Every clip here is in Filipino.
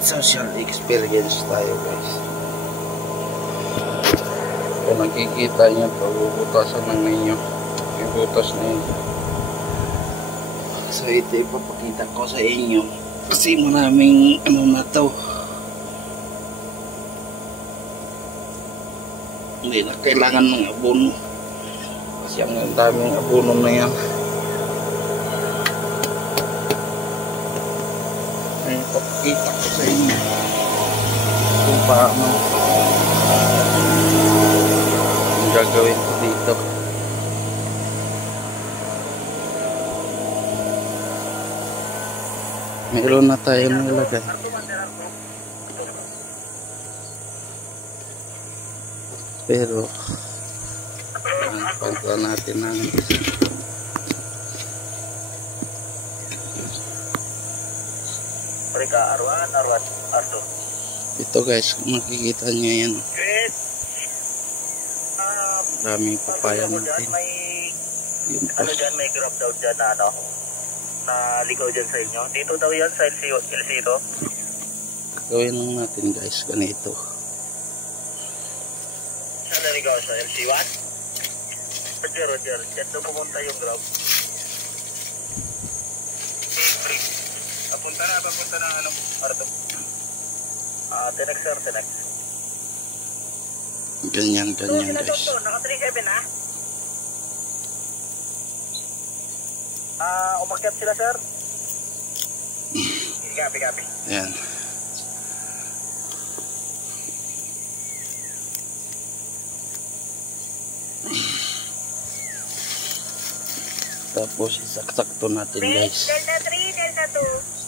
social experience tayo guys. Kung nakikita nyo ito, bubutasan lang ninyo yung butas na yun. So ito ipapakita ko sa inyo kasi maraming ano na to, hindi na kailangan ng abono kasi ang daming abono na yan. Ay ipapakita ko sa inyo kung paano ang gagawin ko dito. Meron na tayo nilagay. Pero pagka natin ng ito guys, makikita nyo yan. Daming papaya natin. Yun pa. May grab daw dyan na ano, na ligaw dyan sa inyo. Dito daw yan sa LC to. Gawin lang natin guys, ganito. Saan naligaw sa LC1? Roger. Dyan daw pumunta yung grab. Papunta na ano, Arto. Tenex sir, Tenex. Ganyan guys. Naka 37 ha? Umakyat sila sir. Gabi. Ayan. Tapos isaksak to natin guys. Delta 3, Delta 2.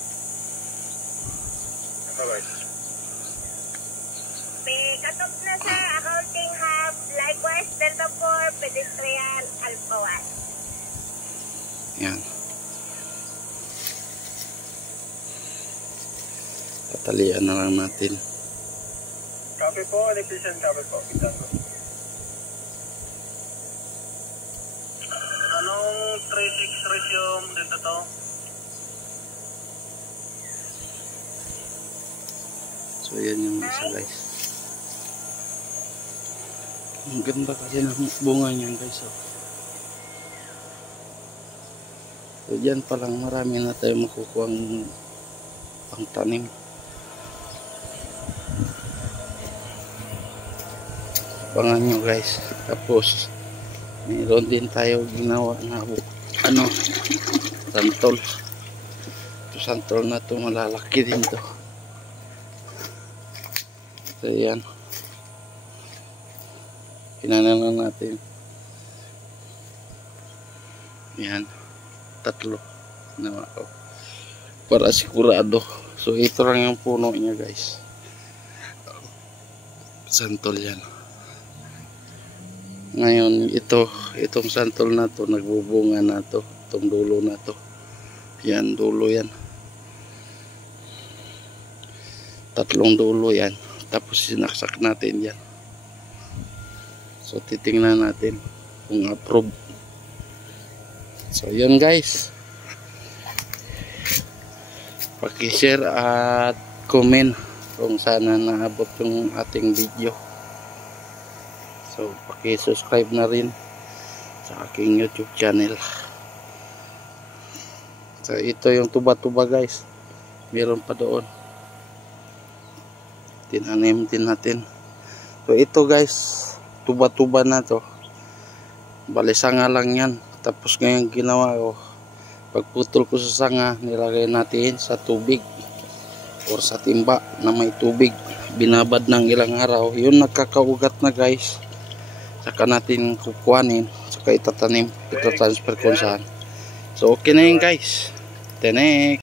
Alright. May cut-off na sa accounting hub. Likewise, Delta 4, pedestrian, Alpha 1. Ayan. Tatalian na lang natin. Copy po, electrician copy po. Anong 3-6 ratio dito to? So yan yung isa guys. Ang ganda kasi ng bunga niyan guys. So dyan pa lang marami na tayo makukuha ng pangtanim. Abangan nyo guys. Tapos mayroon din tayo ginawa na ano, santol. Ito santol na to, malalaki din to. So yan, pinanalan natin yan, 3 na para sigurado. So ito lang yung puno niya guys, santol yan. Ngayon itong santol na to nagbubunga na to, itong dulo na to, yan dulo yan, 3 dulo yan. Tapos sinaksak natin yan. So titingnan natin kung approve. So yun guys, paki-share at comment kung sana naabot yung ating video. So paki-subscribe na rin sa aking YouTube channel. So ito yung tuba-tuba guys, meron pa doon, tinanim din natin. So ito guys, tuba-tuba na to, bali sanga lang yan. Tapos ngayon ginawa ko, pagputol ko sa sanga, nilagay natin sa tubig or sa timba na may tubig, binabad ng ilang araw, yun nagkakaugat na guys. Saka natin kukuhanin, saka itatanim, ito transfer kung saan. So okay na yun guys. Tenek.